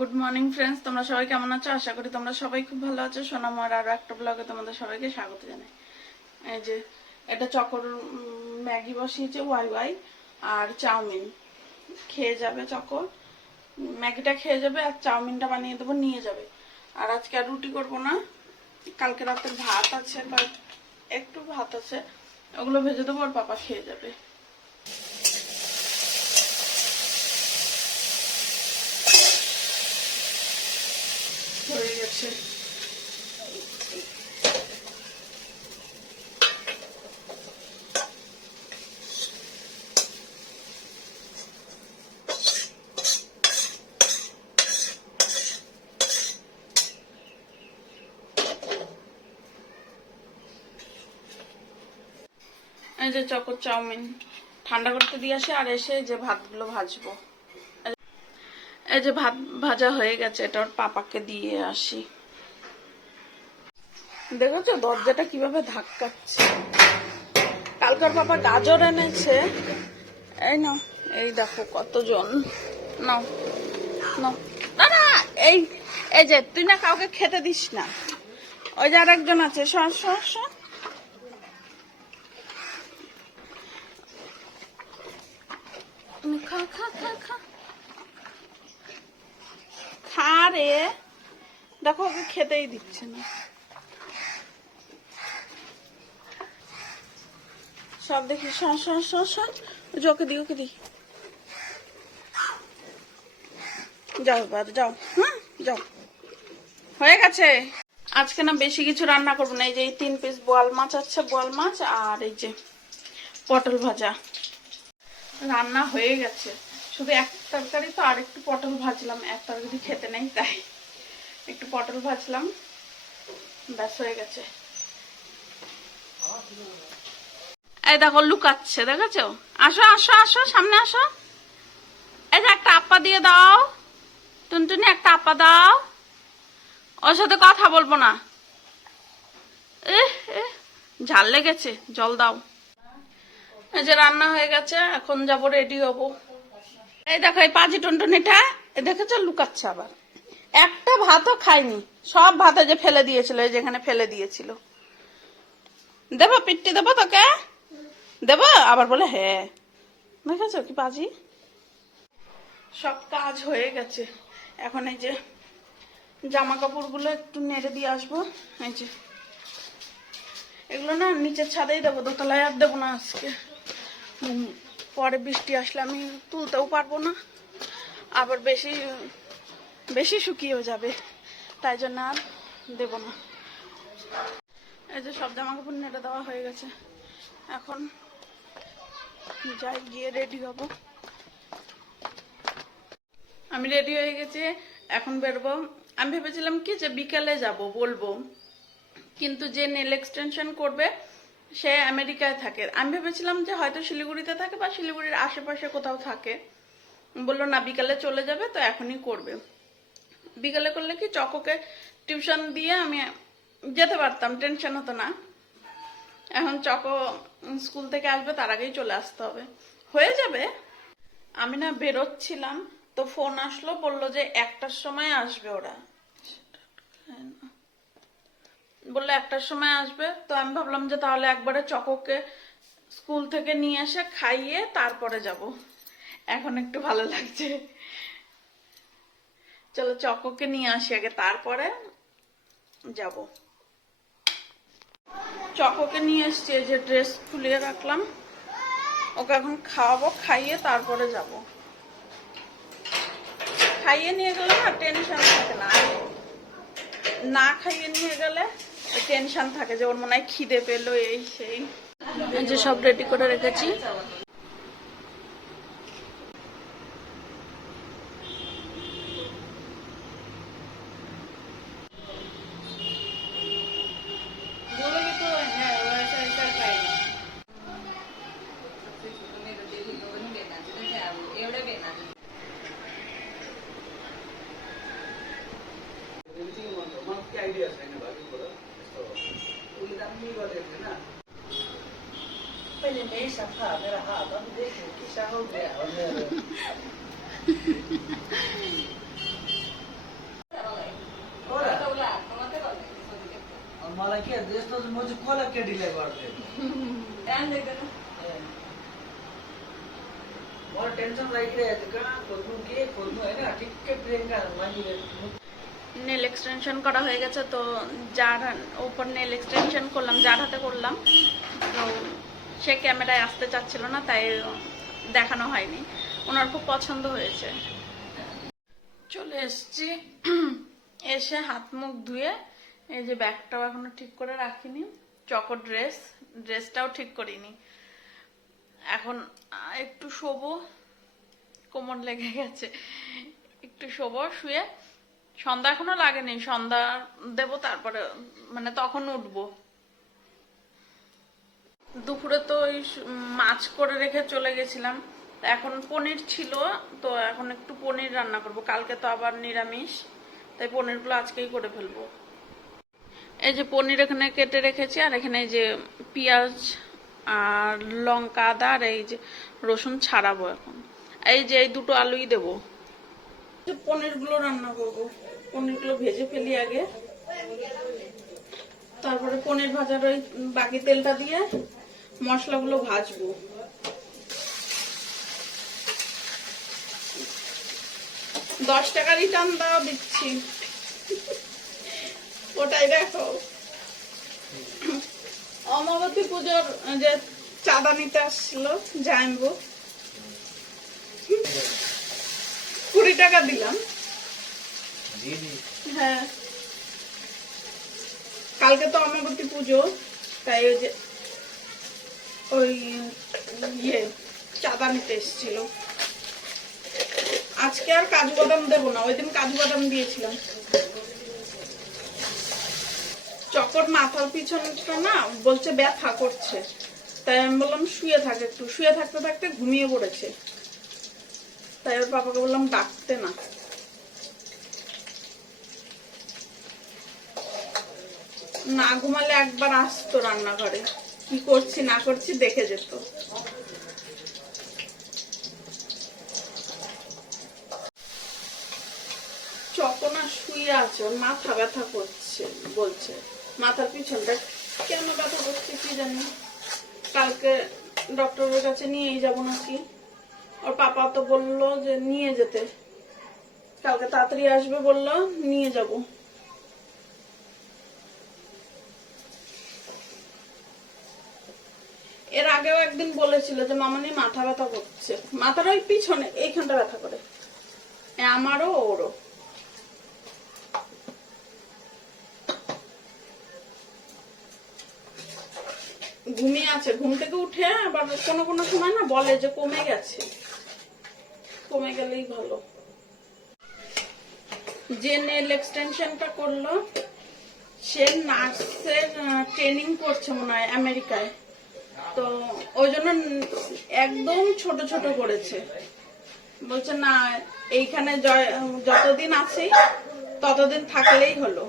Good morning friends তোমরা সবাই কেমন আছো? আশা করি তোমরা সবাই খুব ভালো আছো। সোনামার আরও একটা ব্লগে তোমাদের সবাইকে স্বাগত জানাই। এই যে, এটা চকর ম্যাগি বসিয়েছে ওয়াই ওয়াই আর চাউমিন। খেয়ে যাবে চকর। ম্যাগিটা খেয়ে যাবে আর চাউমিনটা বানিয়ে দেবো, নিয়ে যাবে। আর আজকে আর রুটি করব না। কালকে রাতের ভাত আছে বা একটু ভাত আছে। ওগুলো ভেজে দেবো আর পাপা খেয়ে যাবে। গেছে এই যে চকর চাউমিন। ঠান্ডা করতে দিয়ে আসে আর এসে যে ভাতগুলো ভাজবো। এই যে ভাত ভাজা হয়ে গেছে, এটা ওর পাপাকে দিয়ে আসি। দেখেছ দরজাটা কীভাবে ধাক্কাচ্ছে? কালকার পাপা গাজর এনেছে। এই নাও, এই দেখো কতজন। নাও নাও। না না, এই এই যে, তুই না কাউকে খেতে দিস না। ওই যে আরেকজন আছে সর সর খা খা খা খা। খা রে দেখো, ওকে খেতেই দিচ্ছে না। সব দেখি, সর সর সর ওকে দি ওকে দি যাও এবার যাও। হ্যাঁ যাও। হয়ে গেছে। আজকে না বেশি কিছু রান্না করব না। এই যে এই তিন পিস বোয়াল মাছ আছে, বোয়াল মাছ আর এই যে পটল ভাজা। রান্না হয়ে গেছে। শুধু এক তরকারি তো আর একটু পটল ভাজলাম। এক তরকারি খেতে নেই, তাই একটু পটল ভাজলাম। ব্যাস, হয়ে গেছে। এই দেখো, লুকাচ্ছে, দেখেছ? আসো আসো আসো, সামনে আসো। এই যে একটা আপা দিয়ে দাও। টুনটুনি, একটা আপা দাও। ওর সাথে কথা বলব না। ঝাল লেগেছে, জল দাও। এই যে রান্না হয়ে গেছে, এখন যাব রেডি হব। এই দেখো, এই পাজি টুনটুনিটা দেখেছ? লুকাচ্ছে আবার। একটা ভাতও খায়নি। সব ভাতে যে ফেলে দিয়েছিল, এই যেখানে ফেলে দিয়েছিল। দেবো পিট্টি দেবো তোকে? দেবো? আবার বলে হ্যাঁ। দেখেছ কি পাজি? সব কাজ হয়ে গেছে। এখন এই যে জামা কাপড়গুলো একটু নেড়ে দিয়ে আসব। এই যে। এগুলো না নিচের ছাদেই দেবো, দোতলায় আর দেবো না আজকে। পরে বৃষ্টি আসলে আমি তুলতেও পারব না। আবার বেশি বেশি শুকিয়েও যাবে। তাই জন্য আর দেবো না। এই যে সব জামা কাপড় নেড়ে দেওয়া হয়ে গেছে। এখন যাই, গিয়ে রেডি হব। আমি রেডি হয়ে গেছি, এখন বেরবো। আমি ভেবেছিলাম কি যে বিকেলে যাব, বলব। কিন্তু যে নেল এক্সটেনশন করবে সে আমেরিকায় থাকে। আমি ভেবেছিলাম যে হয়তো শিলিগুড়িতে থাকে বা শিলিগুড়ির আশেপাশে কোথাও থাকে। বলল, না, বিকালে চলে যাবে, তো এখনই করবে। বিকালে করলে কি চকোকে টিউশন দিয়ে আমি যেতে পারতাম, টেনশন হতো না। এখন চকো স্কুল থেকে আসবে, তার আগেই চলে আসতে হবে। হয়ে যাবে। আমি না বেরোচ্ছিলাম, তো ফোন আসলো, বলল যে একটার সময় আসবে ওরা। বলল একটার সময় আসবে। তো আমি ভাবলাম যে তাহলে একবারে চকোকে স্কুল থেকে নিয়ে এসে খাইয়ে তারপরে যাব। এখন একটু ভালো লাগছে। চলো চকোকে নিয়ে আসি আগে, তারপরে যাব। চকোকে নিয়ে এসছি যে ড্রেস খুলিয়ে রাখলাম। ওকে এখন খাওয়াবো, খাইয়ে তারপরে যাব। খাইয়ে নিয়ে গেলে না টেনশন থাকে না। না খাইয়ে নিয়ে গেলে টেনশন থাকে যে ওর মনে হয় খিদে পেল এই সেই। যে সব রেডি করে রেখেছি। ايش اخاف غير اخاف ايش اخاف मला के देश तो मुझे कोला के डिले करते ध्यान दे कर बहुत टेंशन लाइक रहे थे का कोदू के कोदू है ना ठीक के प्रियंका मानी নেল এক্সটেনশন করা হয়ে গেছে তো যার ওপর নেল এক্সটেনশন করলাম যার হাতে করলাম তো সে ক্যামেরায় আসতে চাচ্ছিল না, তাই দেখানো হয়নি। ওনার খুব পছন্দ হয়েছে। চলে এসছি। এসে হাত মুখ ধুয়ে এই যে ব্যাগটাও এখনও ঠিক করে রাখিনি। চকো ড্রেস, ড্রেসটাও ঠিক করিনি। এখন একটু শোবো। কোমর লেগে গেছে। একটু শোবো, শুয়ে। সন্ধ্যা এখনও লাগেনি। সন্ধ্যা দেব, তারপরে মানে তখন উঠবো। দুপুরে তো ওই মাছ করে রেখে চলে গেছিলাম। এখন পনির ছিল, তো এখন একটু পনির রান্না করব। কালকে তো আবার নিরামিষ, তাই পনিরগুলো আজকেই করে ফেলব। এই যে পনির এখানে কেটে রেখেছি, আর এখানে এই যে পেঁয়াজ আর লঙ্কা, আদা, আর এই যে রসুন ছাড়াবো এখন। এই যে এই দুটো আলুই দেবো। পনিরগুলো রান্না করব, পনিরগুলো ভেজে ফেলি আগে। তারপরে পনির ভাজার ওই বাকি তেলটা দিয়ে মশলাগুলো ভাজবো। দশ টাকা রিটার্ন দাও দিচ্ছি। ওটাই দেখো। অমাবতী পুজোর যে চাঁদা নিতে আসছিল জানব। কুড়ি টাকা দিলাম। হ্যাঁ। কালকে তো অমাবতী পুজো তাই ওই যে ওই ইয়ে এসেছিল। আজকে আর কাজু বাদাম দেবো না, ওই দিন কাজু বাদাম দিয়েছিলাম। চকর মাথার পিছনটা না, বলছে ব্যথা করছে। তাই আমি বললাম, শুয়ে থাক একটু। শুয়ে থাকতে থাকতে ঘুমিয়ে পড়েছে। তাই ওর বাবাকে বললাম, ডাকতে না। না ঘুমালে একবার আসতো রান্নাঘরে। কি করছি, না করছি, দেখে যেত। চকনা শুয়ে আছে, ওর মাথা ব্যথা করছে, বলছে। মাথার পিছনটা কেন ব্যথা করছে কি জানি। কালকে ডক্টরের কাছে নিয়েই যাব নাকি। ওর পাপা তো বলল যে নিয়ে যেতে। কালকে তাড়াতাড়ি আসবে বলল, নিয়ে যাব। আগেও একদিন বলেছিল যে মামানি মাথা ব্যথা করছে। মাথার ওই পিছনে, এইখানটা ব্যথা করে। আমারও ওরও। ঘুমিয়ে আছে। ঘুম থেকে উঠে আবার কোনো কোনো সময় না বলে যে, কমে গেছে। কমে গেলেই ভালো। যে নেল এক্সটেনশনটা করল, সে নার্সের ট্রেনিং করছে মনে হয় আমেরিকায়। তো ওই জন্য একদম ছোট ছোট করেছে। বলছে, না, এইখানে যতদিন আছি, ততদিন থাকলেই হলো।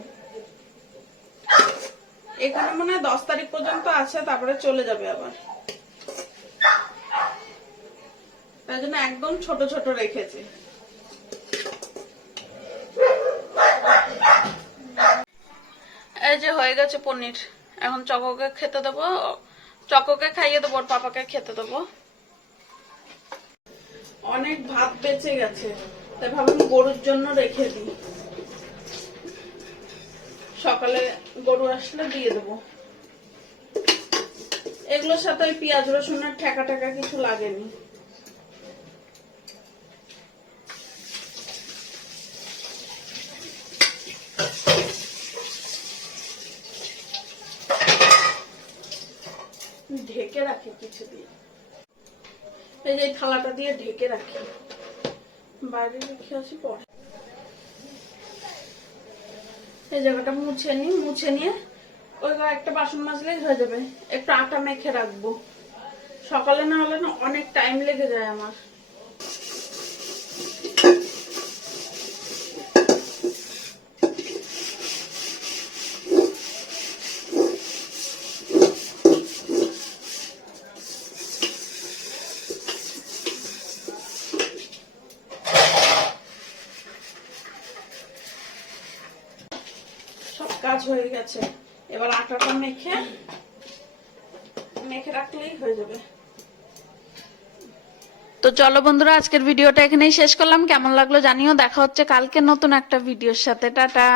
এখানে মনে হয় দশ তারিখ পর্যন্ত আছে, তারপরে চলে যাবে আবার। তাই জন্য একদম ছোট ছোট রেখেছে। এই যে হয়ে গেছে পনির। এখন চককে খেতে দেবো। চককে খাইয়ে দেবো, ওর পাপাকে খেতে দেবো। অনেক ভাত বেঁচে গেছে, তাই ভাবলাম গরুর জন্য রেখে দিই। সকালে গরু আসলে দিয়ে দেবো। এগুলোর সাথে ওই পেঁয়াজ রসুনের ঠেকা ঠেকা কিছু লাগেনি। ঢেকে রাখি কিছু দিয়ে এই যে থালাটা দিয়ে ঢেকে রাখি। বাইরে রেখে আসি পরে। এই জায়গাটা মুছে নি, মুছে নিয়ে ওই একটা বাসন মাজলেই হয়ে যাবে। একটু আটা মেখে রাখব। সকালে না হলে না অনেক টাইম লেগে যায় আমার। কাজ হয়ে গেছে। এবার আটাটা মেখে মেখে রাখলেই হয়ে যাবে। তো চলো বন্ধুরা, আজকের ভিডিওটা এখানেই শেষ করলাম। কেমন লাগল জানিও। দেখা হচ্ছে কালকে নতুন একটা ভিডিওর সাথে। টাটা।